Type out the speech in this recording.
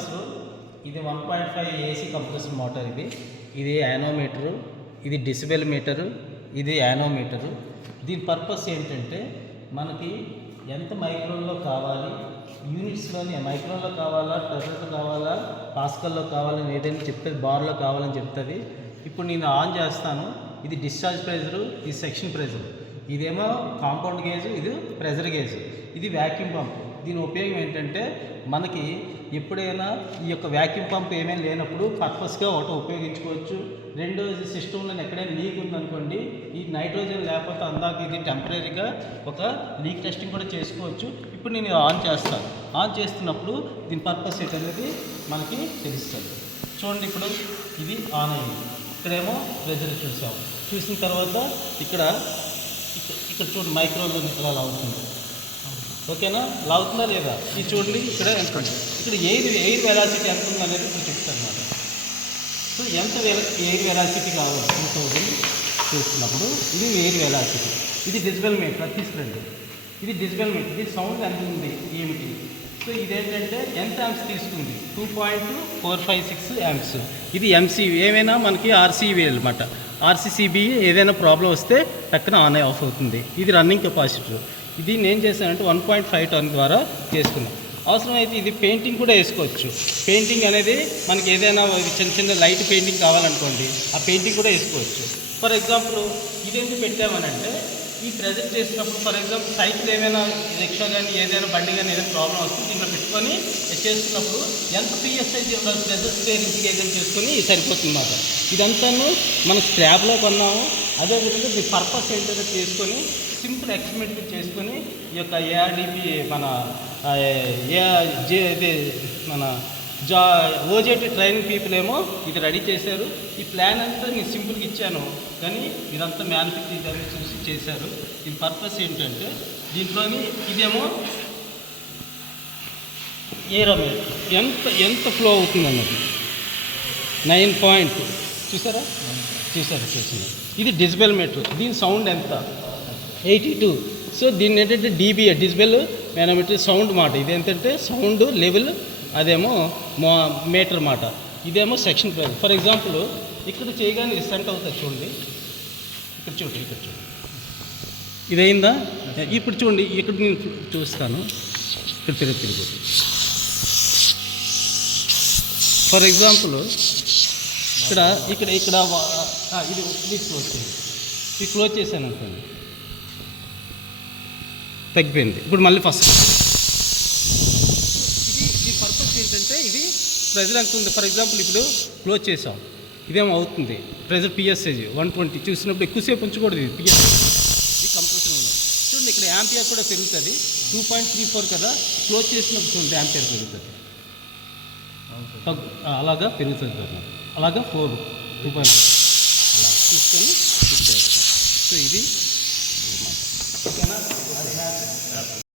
Compressor. ఇది 1.5 AC compressor motor. ఇది యానోమీటరు, ఇది డెసిబెల్ మీటరు, ఇది యానోమీటరు. దీని పర్పస్ ఏంటంటే మనకి ఎంత మైక్రోన్లో కావాలి, యూనిట్స్లోని మైక్రోన్లో కావాలా, టెర్రలో కావాలా, పాస్కల్లో కావాలని ఏదైనా చెప్తుంది, బార్లో కావాలని చెప్తుంది. ఇప్పుడు నేను ఆన్ చేస్తాను. ఇది డిశ్చార్జ్ ప్రెజరు, ఇది సెక్షన్ ప్రెజర్. ఇదేమో కాంపౌండ్ గేజ్, ఇది ప్రెజర్ గేజ్, ఇది వ్యాక్యూమ్ పంప్. దీని ఉపయోగం ఏంటంటే మనకి ఎప్పుడైనా ఈ యొక్క వ్యాక్యూమ్ పంప్ ఏమైనా లేనప్పుడు పర్పస్గా ఒకటి ఉపయోగించుకోవచ్చు. రెండోది సిస్టంలో ఎక్కడైనా లీక్ ఉందనుకోండి, ఈ నైట్రోజన్ లేకపోతే అందాక ఇది టెంపరీగా ఒక లీక్ టెస్టింగ్ కూడా చేసుకోవచ్చు. ఇప్పుడు నేను ఆన్ చేస్తాను. ఆన్ చేస్తున్నప్పుడు దీని పర్పస్ ఏంటనేది మనకి తెలుస్తుంది. చూడండి, ఇప్పుడు ఇది ఆన్ అయింది. ఇక్కడేమో ప్రెజర్ చూసిన తర్వాత ఇక్కడ చూడండి మైక్రోలో ఇలా లాగుతుంది. ఓకేనా, లాగుతుందా లేదా ఇది చూడండి. ఇక్కడ ఎంత ఇక్కడ ఎయిర్ వెలాసిటీ ఎంత ఉంది అనేది ఇప్పుడు చెప్తాను అన్నమాట. సో ఎంత ఎయిర్ వెలాసిటీ కావాలి 2000 చూస్తున్నప్పుడు ఇది ఎయిర్ వెలాసిటీ. ఇది డెసిబెల్ మీటర్ తీసుకురండి. ఇది డెసిబెల్ మీటర్. ఇది సౌండ్ ఎంత ఉంది ఏమిటి. సో ఇదేంటంటే ఎంత యాంప్స్ తీసుకుంది, 2.456 యాంప్స్. ఇది ఎంసీ ఏమైనా మనకి ఆర్సీబీ అనమాట. ఆర్సీసీబీ ఏదైనా ప్రాబ్లం వస్తే టక్కున ఆన్ ఆఫ్ అవుతుంది. ఇది రన్నింగ్ కెపాసిటర్. ఇది నేను చేశానంటే 1.5 టన్ ద్వారా చేసుకున్నాను. అవసరమైతే ఇది పెయింటింగ్ కూడా వేసుకోవచ్చు. పెయింటింగ్ అనేది మనకి ఏదైనా చిన్న చిన్న లైట్ పెయింటింగ్ కావాలనుకోండి, ఆ పెయింటింగ్ కూడా వేసుకోవచ్చు. ఫర్ ఎగ్జాంపుల్ ఇది ఎందుకు పెట్టామనంటే ఈ ప్రెజెంట్ చేసినప్పుడు ఫర్ ఎగ్జాంపుల్ సైకిల్ ఏమైనా రిక్షా కానీ ఏదైనా బండి కానీ ఏదైనా ప్రాబ్లం వస్తుంది, దీంట్లో పెట్టుకొని చేస్తున్నప్పుడు ఎంత పిఎస్ఐ ప్రెజర్ స్పేర్ ఇంటిగ్రేషన్ చేసుకొని సరిపోతుంది అన్నమాట. ఇదంతాను మన స్క్రాప్లో కొన్నాము. అదేవిధంగా దీని పర్పస్ ఏంటంటే చేసుకొని సింపుల్ ఎక్స్పెరిమెంట్ చేసుకొని ఈ యొక్క ఏఆర్డిపి మన మన ఓజేటి ట్రైనింగ్ పీపుల్ ఏమో ఇది రెడీ చేశారు. ఈ ప్లాన్ అంతా నేను సింపుల్గా ఇచ్చాను, కానీ ఇదంతా మ్యానుఫ్యాక్చరింగ్ అనేది చూసి చేశారు. దీని పర్పస్ ఏంటంటే దీంట్లోని ఇదేమో ఏరోమీటర్ ఎంత ఫ్లో అవుతుంది అన్నది 9 పాయింట్ చూసారా. ఇది డెసిబెల్ మీటర్. దీని సౌండ్ ఎంత 82. సో దీన్ని ఏంటంటే డీబీఏ డిజిబెల్ మేనోమీటర్ సౌండ్ మాట. ఇది ఏంటంటే సౌండ్ లెవెల్, అదేమో మీటర్ మాట. ఇదేమో సెక్షన్ ప్రైజ్. ఫర్ ఎగ్జాంపుల్ ఇక్కడ చేయగానే సెంట్ అవుతుంది చూడండి. ఇక్కడ చూడండి ఇదైందా. ఇప్పుడు చూడండి ఇక్కడ నేను చూస్తాను. ఇక్కడ తిరుగు. ఫర్ ఎగ్జాంపుల్ ఇక్కడ ఇది క్లోజ్ చేయండి. ఇది క్లోజ్ చేశాను అనుకోండి, తగ్గిపోయింది. ఇప్పుడు మళ్ళీ ఫస్ట్ ఇది పర్పస్ ఏంటంటే ఇది ప్రెజర్ ఎంత ఉంది. ఫర్ ఎగ్జాంపుల్ ఇప్పుడు క్లోజ్ చేసాం, ఇదేమో అవుతుంది ప్రెజర్ పిఎస్ఏజ్ 120 చూసినప్పుడు ఎక్కువసేపు ఉంచకూడదు. ఇది పిఎస్ఏజ్, ఇది కంప్రెషన్ ఉన్నది. చూడండి ఇక్కడ యాంపియర్ కూడా పెరుగుతుంది. 2.34 కదా, క్లోజ్ చేసినప్పుడు చూడండి యాంపియర్ పెరుగుతుంది. అలాగా పెరుగుతుంది కదా, అలాగా 4 2.4 అలా చూసుకొని. సో ఇది ఓకేనా.